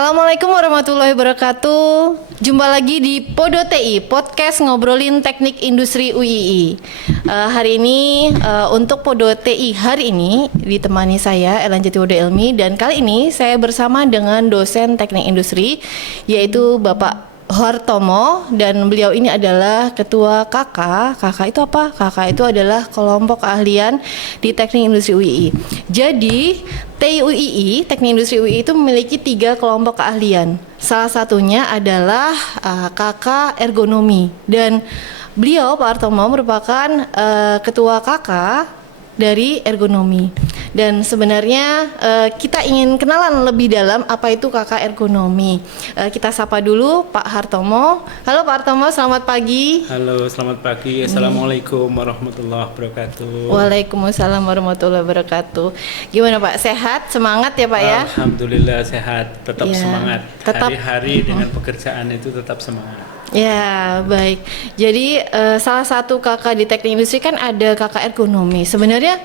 Assalamualaikum warahmatullahi wabarakatuh. Jumpa lagi di Podo TI, podcast ngobrolin teknik industri UII. Hari ini untuk Podo TI hari ini ditemani saya Elan Jatiwada Elmi, dan kali ini saya bersama dengan dosen teknik industri yaitu Bapak Hartomo, dan beliau ini adalah ketua KK. KK itu apa? KK itu adalah kelompok keahlian di teknik industri UII. Jadi TI UII, teknik industri UII itu memiliki 3 kelompok keahlian. Salah satunya adalah KK ergonomi, dan beliau Pak Hartomo merupakan ketua KK dari ergonomi. Dan sebenarnya kita ingin kenalan lebih dalam apa itu KK ergonomi. Kita sapa dulu Pak Hartomo. Halo Pak Hartomo, selamat pagi. Halo, selamat pagi. Assalamualaikum warahmatullahi wabarakatuh. Waalaikumsalam warahmatullahi wabarakatuh. Gimana Pak? Sehat? Semangat ya Pak ya? Alhamdulillah sehat, tetap ya, semangat. Tetap, hari-hari dengan pekerjaan itu tetap semangat. Ya, baik. Jadi salah satu KK di teknik industri kan ada KK ergonomi. Sebenarnya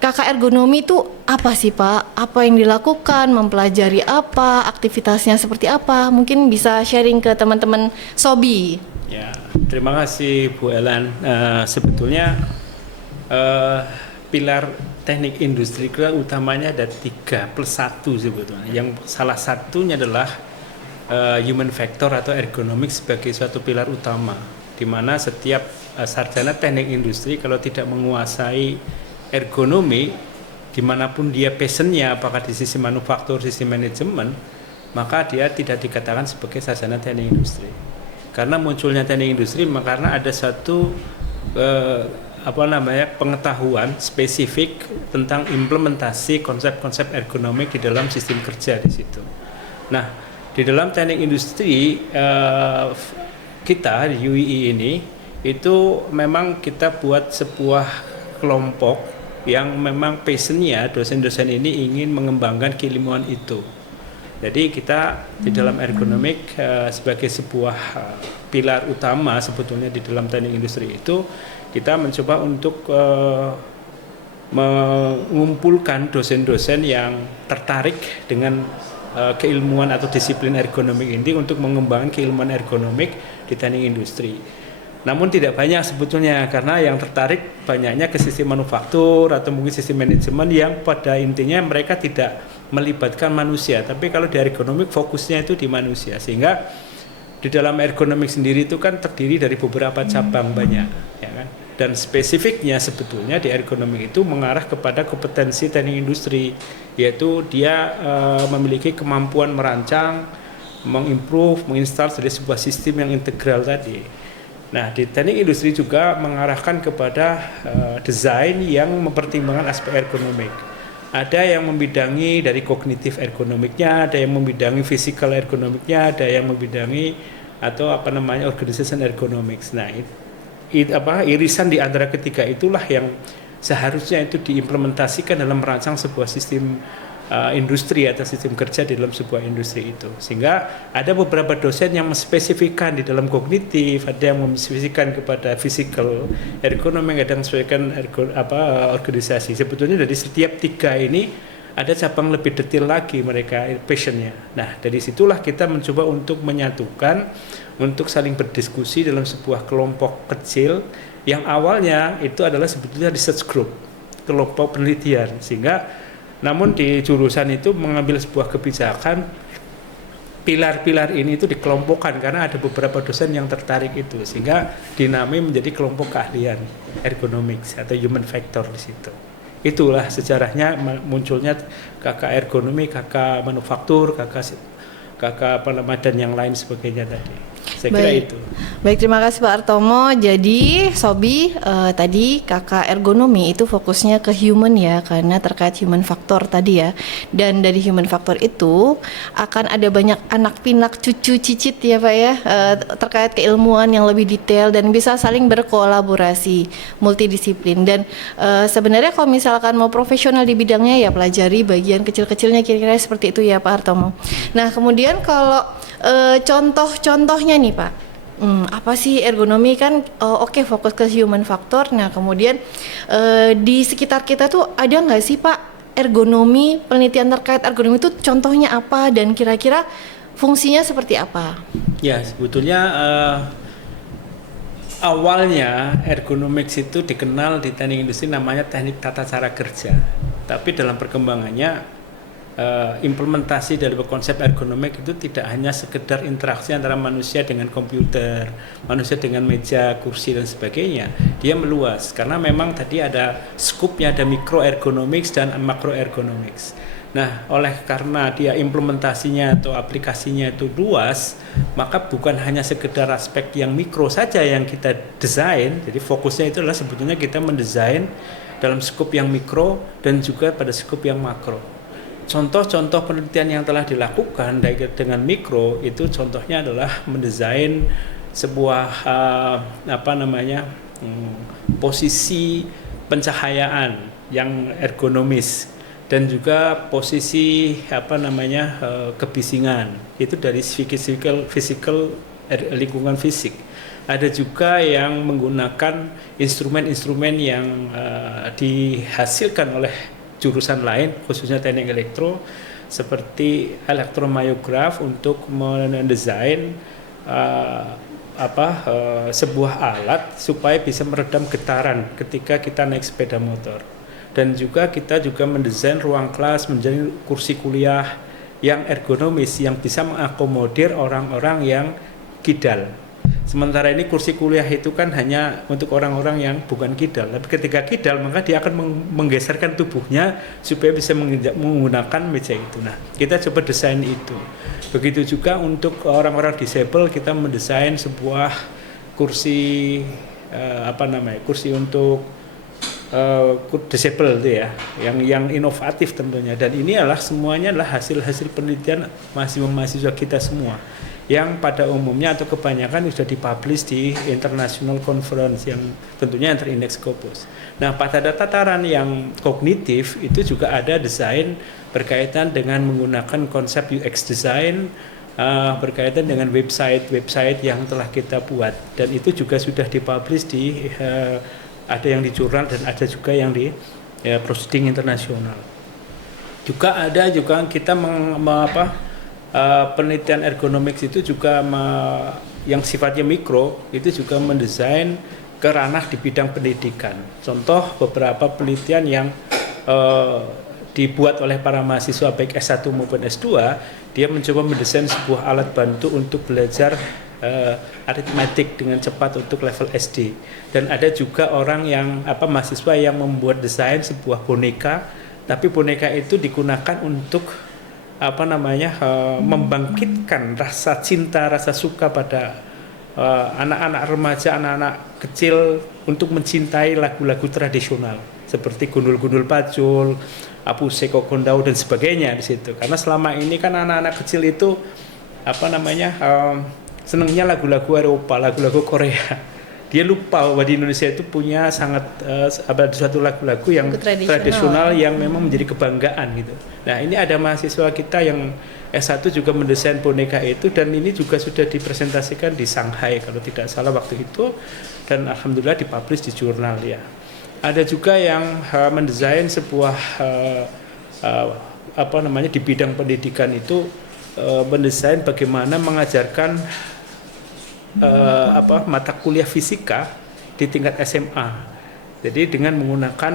KK ergonomi itu apa sih Pak? Apa yang dilakukan? Mempelajari apa? Aktivitasnya seperti apa? Mungkin bisa sharing ke teman-teman Sobi. Ya, terima kasih Bu Elan. Sebetulnya pilar teknik industri kita utamanya ada 3+1 sebetulnya. Yang salah satunya adalah human factor atau ergonomik sebagai suatu pilar utama, di mana setiap sarjana teknik industri kalau tidak menguasai ergonomi, dimanapun dia passionnya, apakah di sisi manufaktur, sisi manajemen, maka dia tidak dikatakan sebagai sarjana teknik industri. Karena munculnya teknik industri, karena ada satu pengetahuan spesifik tentang implementasi konsep-konsep ergonomik di dalam sistem kerja di situ. Nah, di dalam teknik industri kita di UII ini itu memang kita buat sebuah kelompok yang memang passionnya dosen-dosen ini ingin mengembangkan keilmuan itu. Jadi kita di dalam ergonomik sebagai sebuah pilar utama sebetulnya di dalam teknik industri itu kita mencoba untuk mengumpulkan dosen-dosen yang tertarik dengan keilmuan atau disiplin ergonomik ini untuk mengembangkan keilmuan ergonomik di teknik industri. Namun tidak banyak sebetulnya, karena yang tertarik banyaknya ke sisi manufaktur atau mungkin sisi manajemen yang pada intinya mereka tidak melibatkan manusia. Tapi kalau di ergonomik fokusnya itu di manusia, sehingga di dalam ergonomik sendiri itu kan terdiri dari beberapa cabang banyak, ya kan? Dan spesifiknya sebetulnya di ergonomik itu mengarah kepada kompetensi teknik industri, yaitu dia memiliki kemampuan merancang, mengimprove, menginstal dari sebuah sistem yang integral tadi. Nah, di teknik industri juga mengarahkan kepada desain yang mempertimbangkan aspek ergonomik. Ada yang membidangi dari kognitif ergonomiknya, ada yang membidangi physical ergonomiknya, ada yang membidangi atau organization ergonomics. Nah, irisan di antara ketiga itulah yang seharusnya itu diimplementasikan dalam merancang sebuah sistem industri atau sistem kerja di dalam sebuah industri itu. Sehingga ada beberapa dosen yang menspesifikkan di dalam kognitif, ada yang menspesifikkan kepada physical ergonomi, ada yang menspesifikkan organisasi. Sebetulnya dari setiap 3 ini ada cabang lebih detail lagi mereka passionnya. Nah, dari situlah kita mencoba untuk menyatukan, untuk saling berdiskusi dalam sebuah kelompok kecil yang awalnya itu adalah sebetulnya research group, kelompok penelitian. Sehingga namun di jurusan itu mengambil sebuah kebijakan pilar-pilar ini itu dikelompokkan karena ada beberapa dosen yang tertarik itu, sehingga dinamai menjadi kelompok keahlian ergonomics atau human factor di situ. Itulah sejarahnya munculnya KK ergonomi, KK manufaktur, KK dan yang lain sebagainya tadi. Saya kira itu. Baik, terima kasih Pak Hartomo. Jadi Sobi, tadi KK ergonomi itu fokusnya ke human ya, karena terkait human factor tadi ya. Dan dari human factor itu akan ada banyak anak pinak cucu cicit ya Pak ya, terkait keilmuan yang lebih detail dan bisa saling berkolaborasi multidisiplin. Dan sebenarnya kalau misalkan mau profesional di bidangnya ya pelajari bagian kecil-kecilnya, kira-kira seperti itu ya Pak Hartomo. Nah, kemudian kalau contoh-contohnya nih Pak, apa sih ergonomi kan? Oke, fokus ke human factor. Nah, kemudian di sekitar kita tuh ada nggak sih Pak ergonomi, penelitian terkait ergonomi itu contohnya apa, dan kira-kira fungsinya seperti apa? Ya, sebetulnya awalnya ergonomics itu dikenal di teknik industri namanya teknik tata cara kerja. Tapi dalam perkembangannya implementasi dari konsep ergonomik itu tidak hanya sekedar interaksi antara manusia dengan komputer, manusia dengan meja, kursi dan sebagainya. Dia meluas karena memang tadi ada skupnya, ada microergonomics dan macroergonomics. Nah, karena dia implementasinya atau aplikasinya itu luas, maka bukan hanya sekedar aspek yang mikro saja yang kita desain. Jadi fokusnya itu adalah sebetulnya kita mendesain dalam skup yang mikro dan juga pada skup yang makro. Contoh-contoh penelitian yang telah dilakukan dengan mikro itu contohnya adalah mendesain sebuah posisi pencahayaan yang ergonomis dan juga posisi kebisingan itu dari physical lingkungan fisik. Ada juga yang menggunakan instrumen-instrumen yang dihasilkan oleh jurusan lain, khususnya teknik elektro, seperti elektromyograf untuk mendesain sebuah alat supaya bisa meredam getaran ketika kita naik sepeda motor. Dan juga kita mendesain ruang kelas, menjadi kursi kuliah yang ergonomis yang bisa mengakomodir orang-orang yang kidal. Sementara ini kursi kuliah itu kan hanya untuk orang-orang yang bukan kidal. Tapi ketika kidal maka dia akan menggeserkan tubuhnya supaya bisa menggunakan meja itu. Nah, kita coba desain itu. Begitu juga untuk orang-orang disabel, kita mendesain sebuah kursi kursi untuk disable itu ya, yang inovatif tentunya. Dan ini semuanya adalah hasil penelitian mahasiswa kita semua, yang pada umumnya atau kebanyakan sudah dipublish di international conference yang tentunya yang terindeks Scopus. Nah, pada tataran yang kognitif itu juga ada desain berkaitan dengan menggunakan konsep UX design, berkaitan dengan website yang telah kita buat, dan itu juga sudah dipublish di ada yang di jurnal dan ada juga yang di proceeding internasional. Juga ada kita penelitian ergonomics itu juga yang sifatnya mikro itu juga mendesain ke ranah di bidang pendidikan. Contoh beberapa penelitian yang dibuat oleh para mahasiswa baik S1 maupun S2, dia mencoba mendesain sebuah alat bantu untuk belajar aritmatik dengan cepat untuk level SD. Dan ada juga orang yang mahasiswa yang membuat desain sebuah boneka, tapi boneka itu digunakan untuk membangkitkan rasa cinta, rasa suka pada anak-anak remaja, anak-anak kecil untuk mencintai lagu-lagu tradisional seperti Gundul-Gundul Pacul, Apu Seko Kondau dan sebagainya di situ. Karena selama ini kan anak-anak kecil itu senangnya lagu-lagu Eropa, lagu-lagu Korea. Dia lupa bahwa di Indonesia itu punya suatu lagu-lagu yang tradisional yang memang menjadi kebanggaan gitu. Nah, ini ada mahasiswa kita yang S1 juga mendesain boneka itu, dan ini juga sudah dipresentasikan di Shanghai kalau tidak salah waktu itu, dan alhamdulillah dipublish di jurnal ya. Ada juga yang mendesain sebuah di bidang pendidikan itu mendesain bagaimana mengajarkan mata kuliah fisika di tingkat SMA. Jadi dengan menggunakan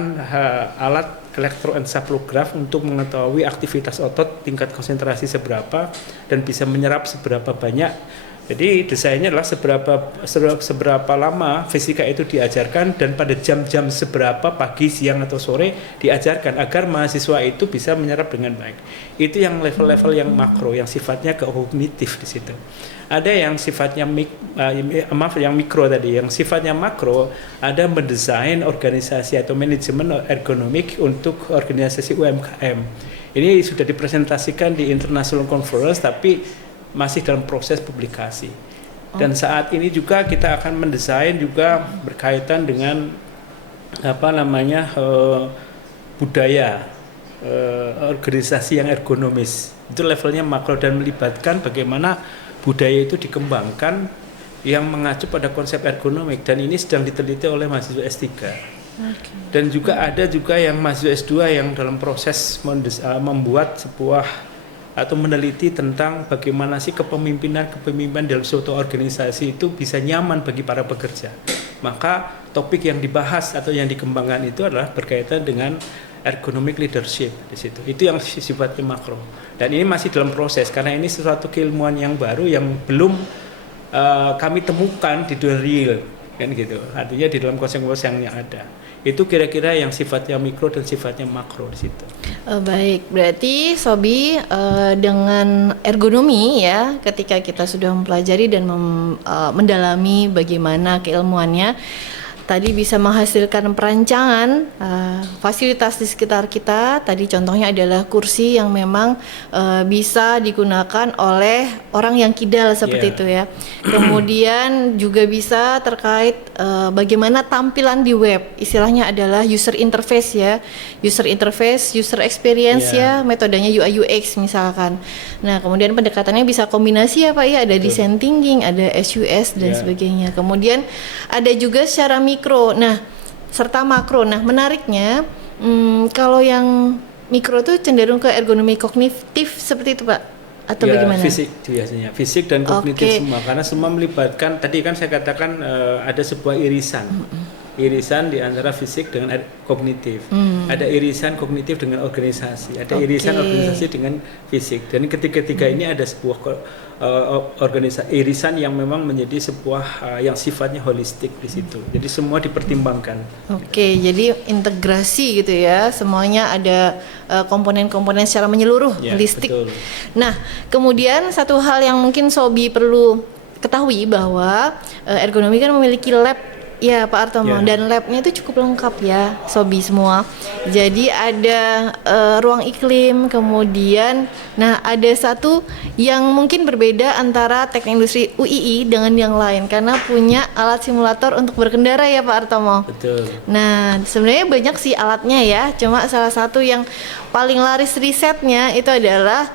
alat elektroencephalograf untuk mengetahui aktivitas otot, tingkat konsentrasi seberapa, dan bisa menyerap seberapa banyak. Jadi desainnya adalah seberapa lama fisika itu diajarkan dan pada jam-jam seberapa pagi, siang atau sore diajarkan agar mahasiswa itu bisa menyerap dengan baik. Itu yang level-level yang makro, yang sifatnya kognitif di situ. Ada yang sifatnya yang mikro tadi, yang sifatnya makro, ada mendesain organisasi atau manajemen ergonomik untuk organisasi UMKM. Ini sudah dipresentasikan di international conference tapi masih dalam proses publikasi. Dan saat ini juga kita akan mendesain juga berkaitan dengan budaya organisasi yang ergonomis. Itu levelnya makro dan melibatkan bagaimana budaya itu dikembangkan yang mengacu pada konsep ergonomik, dan ini sedang diteliti oleh mahasiswa S3. Dan juga ada juga yang mahasiswa S2 yang dalam proses membuat sebuah atau meneliti tentang bagaimana sih kepemimpinan dalam suatu organisasi itu bisa nyaman bagi para pekerja. Maka topik yang dibahas atau yang dikembangkan itu adalah berkaitan dengan ergonomic leadership di situ. Itu yang sifatnya makro. Dan ini masih dalam proses karena ini sesuatu keilmuan yang baru yang belum kami temukan di dunia real, kan gitu. Artinya di dalam konsep-konsep yang ada. Itu kira-kira yang sifatnya mikro dan sifatnya makro di situ. Baik, berarti Sobi dengan ergonomi ya, ketika kita sudah mempelajari dan mendalami bagaimana keilmuannya, tadi bisa menghasilkan perancangan fasilitas di sekitar kita. Tadi contohnya adalah kursi yang memang bisa digunakan oleh orang yang kidal seperti itu ya. Kemudian juga bisa terkait bagaimana tampilan di web. Istilahnya adalah user interface ya. User interface, user experience ya, metodenya UI UX misalkan. Nah, kemudian pendekatannya bisa kombinasi ya Pak ya, ada design thinking, ada SUS dan sebagainya. Kemudian ada juga secara mikro, nah serta makro. Nah menariknya kalau yang mikro tuh cenderung ke ergonomi kognitif seperti itu Pak, atau bagaimana? Fisik biasanya, fisik dan kognitif semua, karena semua melibatkan. Tadi kan saya katakan ada sebuah irisan di antara fisik dengan kognitif. Ada irisan kognitif dengan organisasi, ada irisan organisasi dengan fisik. Dan ketiga ini ada sebuah irisan yang memang menjadi sebuah yang sifatnya holistik di situ. Jadi semua dipertimbangkan. Jadi integrasi gitu ya. Semuanya ada komponen-komponen secara menyeluruh, holistik. Betul. Nah, kemudian satu hal yang mungkin Sobi perlu ketahui bahwa ergonomi kan memiliki lab ya Pak Artomo, dan labnya itu cukup lengkap ya Sobi semua. Jadi ada ruang iklim, kemudian ada satu yang mungkin berbeda antara teknik industri UII dengan yang lain karena punya alat simulator untuk berkendara ya Pak Artomo. Betul. Nah sebenarnya banyak sih alatnya ya, cuma salah satu yang paling laris risetnya itu adalah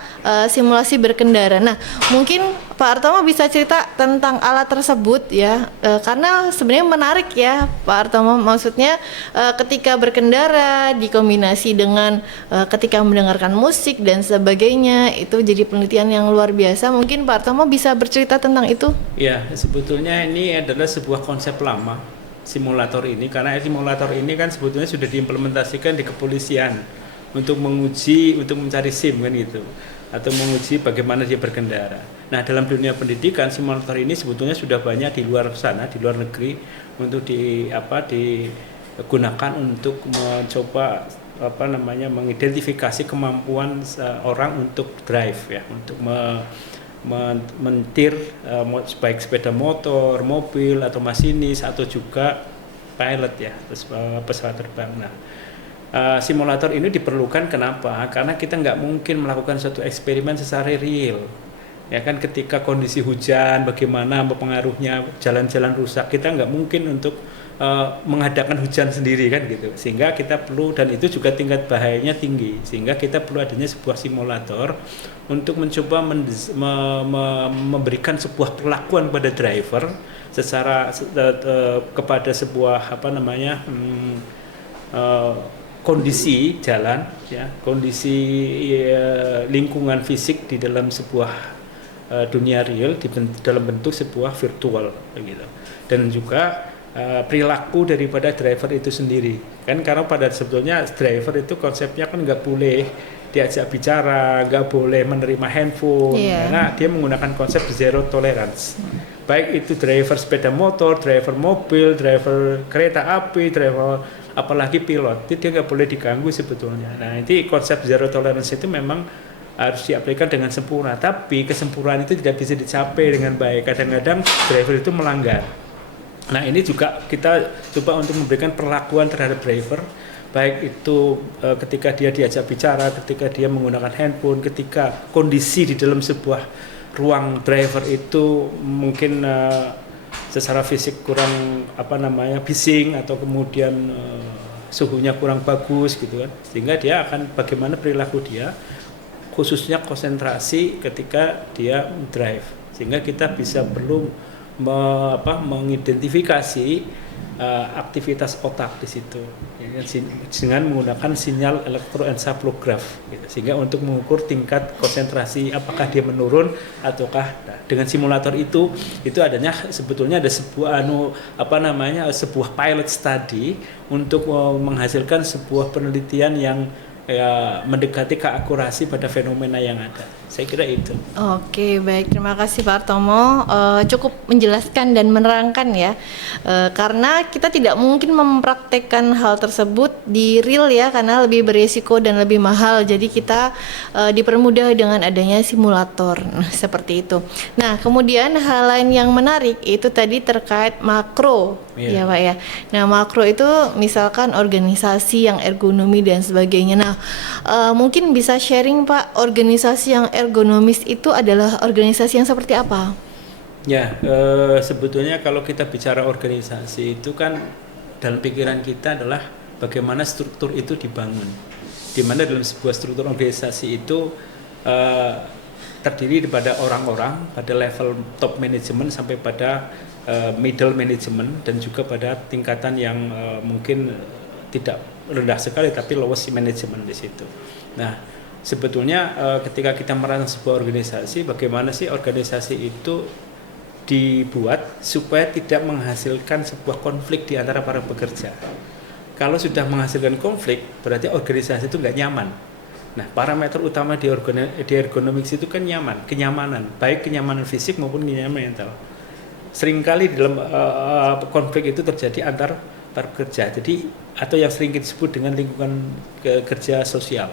simulasi berkendara. Nah mungkin Pak Artomo bisa cerita tentang alat tersebut ya, karena sebenarnya menarik ya Pak Artomo, maksudnya ketika berkendara dikombinasi dengan ketika mendengarkan musik dan sebagainya, itu jadi penelitian yang luar biasa. Mungkin Pak Artomo bisa bercerita tentang itu? Ya, sebetulnya ini adalah sebuah konsep lama simulator ini, karena simulator ini kan sebetulnya sudah diimplementasikan di kepolisian untuk menguji, untuk mencari SIM kan gitu, atau menguji bagaimana dia berkendara. Nah, dalam dunia pendidikan simulator ini sebetulnya sudah banyak di luar sana, di luar negeri, untuk digunakan untuk mencoba mengidentifikasi kemampuan orang untuk drive ya, untuk mentir baik sepeda motor, mobil atau masinis atau juga pilot ya, pesawat terbang. Nah, simulator ini diperlukan kenapa? Karena kita nggak mungkin melakukan suatu eksperimen secara real. Ya kan, ketika kondisi hujan bagaimana pengaruhnya, jalan-jalan rusak, kita nggak mungkin untuk mengadakan hujan sendiri kan gitu. Sehingga kita perlu, dan itu juga tingkat bahayanya tinggi, sehingga kita perlu adanya sebuah simulator untuk mencoba memberikan sebuah perlakuan pada driver secara kepada sebuah kondisi jalan ya, kondisi lingkungan fisik di dalam sebuah dunia real dalam bentuk sebuah virtual begitu. Dan juga perilaku daripada driver itu sendiri kan, karena pada sebetulnya driver itu konsepnya kan nggak boleh diajak bicara, nggak boleh menerima handphone, karena dia menggunakan konsep zero tolerance. Baik itu driver sepeda motor, driver mobil, driver kereta api, driver apalagi pilot, itu dia nggak boleh diganggu sebetulnya. Nah, itu konsep zero tolerance itu memang harus diaplikasikan dengan sempurna, tapi kesempurnaan itu tidak bisa dicapai dengan baik. Kadang-kadang driver itu melanggar. Nah, ini juga kita coba untuk memberikan perlakuan terhadap driver, baik itu ketika dia diajak bicara, ketika dia menggunakan handphone, ketika kondisi di dalam sebuah ruang driver itu mungkin secara fisik kurang bising, atau kemudian suhunya kurang bagus gitu kan, sehingga dia akan bagaimana perilaku dia, khususnya konsentrasi ketika dia drive, sehingga kita bisa perlu mengidentifikasi aktivitas otak di situ ya, dengan menggunakan sinyal elektroencephalograph gitu. Sehingga untuk mengukur tingkat konsentrasi apakah dia menurun ataukah dengan simulator itu adanya sebetulnya ada sebuah sebuah pilot study untuk menghasilkan sebuah penelitian yang ya, mendekati keakurasi pada fenomena yang ada. Saya kira itu. Oke, baik. Terima kasih Pak Artomo. Cukup menjelaskan dan menerangkan ya. Karena kita tidak mungkin mempraktekkan hal tersebut di real ya, karena lebih berisiko dan lebih mahal. Jadi kita dipermudah dengan adanya simulator. Nah, seperti itu. Nah, kemudian hal lain yang menarik itu tadi terkait makro, ya Pak ya. Nah, makro itu misalkan organisasi yang ergonomi dan sebagainya. Nah, mungkin bisa sharing Pak, organisasi yang ergonomis itu adalah organisasi yang seperti apa? Ya, sebetulnya kalau kita bicara organisasi itu kan dalam pikiran kita adalah bagaimana struktur itu dibangun. Di mana dalam sebuah struktur organisasi itu terdiri daripada orang-orang pada level top management sampai pada middle management dan juga pada tingkatan yang mungkin tidak rendah sekali tapi lowest management di situ. Nah, sebetulnya ketika kita merancang sebuah organisasi, bagaimana sih organisasi itu dibuat supaya tidak menghasilkan sebuah konflik di antara para pekerja. Kalau sudah menghasilkan konflik, berarti organisasi itu nggak nyaman. Nah, parameter utama di ergonomics itu kan kenyamanan, baik kenyamanan fisik maupun kenyamanan mental. Seringkali di dalam konflik itu terjadi antar para pekerja, jadi atau yang sering disebut dengan lingkungan kerja sosial,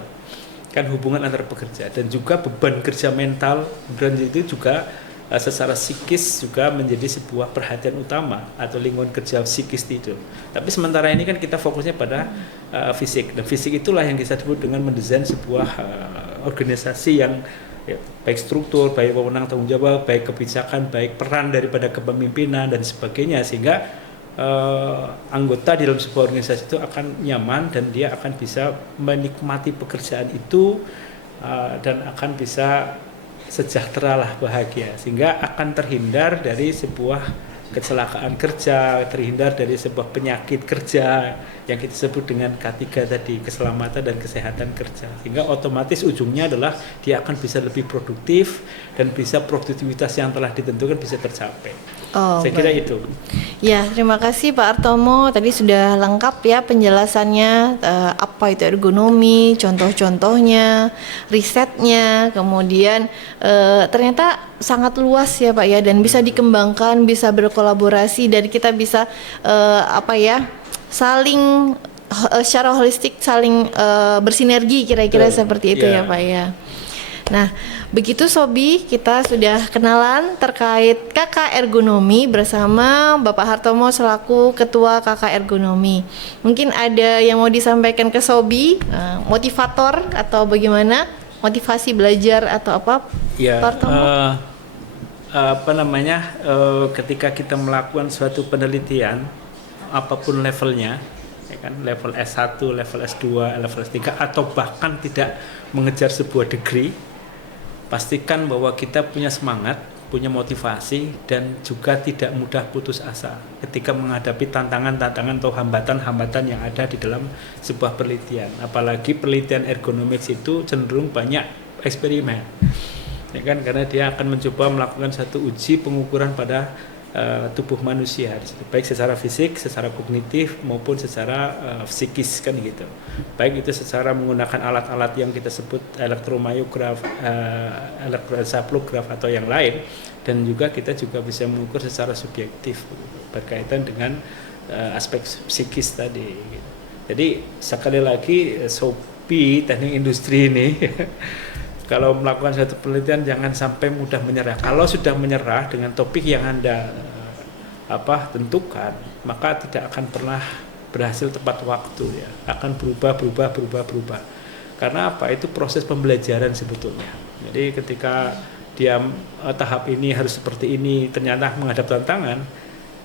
kan hubungan antar pekerja, dan juga beban kerja mental dan itu juga secara psikis juga menjadi sebuah perhatian utama atau lingkungan kerja psikis itu. Tapi sementara ini kan kita fokusnya pada fisik, dan fisik itulah yang kita sebut dengan mendesain sebuah organisasi yang ya, baik struktur, baik wewenang tanggung jawab, baik kebijakan, baik peran daripada kepemimpinan dan sebagainya, sehingga anggota di dalam sebuah organisasi itu akan nyaman dan dia akan bisa menikmati pekerjaan itu dan akan bisa sejahtera lah, bahagia, sehingga akan terhindar dari sebuah kecelakaan kerja, terhindar dari sebuah penyakit kerja yang kita sebut dengan K3 tadi, keselamatan dan kesehatan kerja, sehingga otomatis ujungnya adalah dia akan bisa lebih produktif dan bisa produktivitas yang telah ditentukan bisa tercapai. Saya kira itu. Ya, terima kasih Pak Artomo. Tadi sudah lengkap ya penjelasannya, apa itu ergonomi, contoh-contohnya, risetnya, kemudian ternyata sangat luas ya Pak ya, dan bisa dikembangkan, bisa berkolaborasi, dan kita bisa saling secara holistik saling bersinergi, kira-kira seperti itu ya Pak ya. Nah, begitu Sobi, kita sudah kenalan terkait KK Ergonomi bersama Bapak Hartomo selaku Ketua KK Ergonomi. Mungkin ada yang mau disampaikan ke Sobi, motivator atau bagaimana, motivasi belajar atau apa? Ya, Pak Hartomo? Ketika kita melakukan suatu penelitian, apapun levelnya, ya kan, level S1, level S2, level S3, atau bahkan tidak mengejar sebuah degree, pastikan bahwa kita punya semangat, punya motivasi, dan juga tidak mudah putus asa ketika menghadapi tantangan-tantangan atau hambatan-hambatan yang ada di dalam sebuah penelitian. Apalagi penelitian ergonomics itu cenderung banyak eksperimen, ya kan, karena dia akan mencoba melakukan satu uji pengukuran pada tubuh manusia, baik secara fisik, secara kognitif maupun secara psikis, kan gitu. Baik itu secara menggunakan alat-alat yang kita sebut elektromyograf, elektroencephalograph atau yang lain, dan juga kita juga bisa mengukur secara subjektif berkaitan dengan aspek psikis tadi. Gitu. Jadi sekali lagi Sobi teknik industri ini kalau melakukan suatu penelitian jangan sampai mudah menyerah. Kalau sudah menyerah dengan topik yang Anda tentukan, maka tidak akan pernah berhasil tepat waktu ya. Akan berubah. Karena apa? Itu proses pembelajaran sebetulnya. Jadi ketika dia tahap ini harus seperti ini, ternyata menghadap tantangan,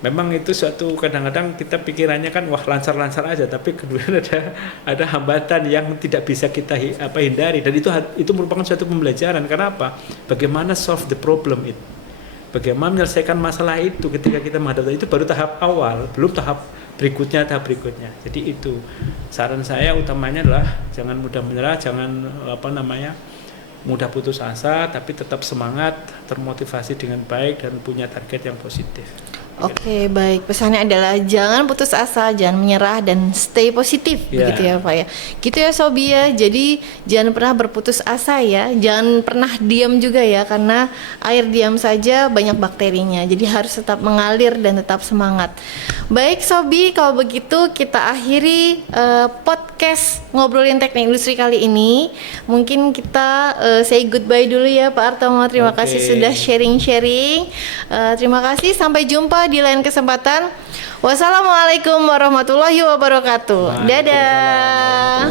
memang itu suatu kadang-kadang kita pikirannya kan wah lancar-lancar aja, tapi kemudian ada hambatan yang tidak bisa kita hindari, dan itu merupakan suatu pembelajaran. Karena apa? Bagaimana solve the problem it. bagaimana menyelesaikan masalah itu. Ketika kita menghadapi itu baru tahap awal, belum tahap berikutnya. Jadi itu saran saya utamanya adalah jangan mudah menyerah, jangan mudah putus asa, tapi tetap semangat, termotivasi dengan baik dan punya target yang positif. Oke, baik. Pesannya adalah jangan putus asa, jangan menyerah, dan stay positif, begitu ya Pak ya. Gitu ya Sobi ya. Jadi jangan pernah berputus asa ya. Jangan pernah diam juga ya, karena air diam saja banyak bakterinya. Jadi harus tetap mengalir dan tetap semangat. Baik Sobi, kalau begitu kita akhiri podcast ngobrolin teknik industri kali ini. Mungkin kita say goodbye dulu ya Pak Artomo. Terima kasih sudah sharing-sharing. Terima kasih, sampai jumpa di lain kesempatan. Wassalamualaikum warahmatullahi wabarakatuh. Dadah.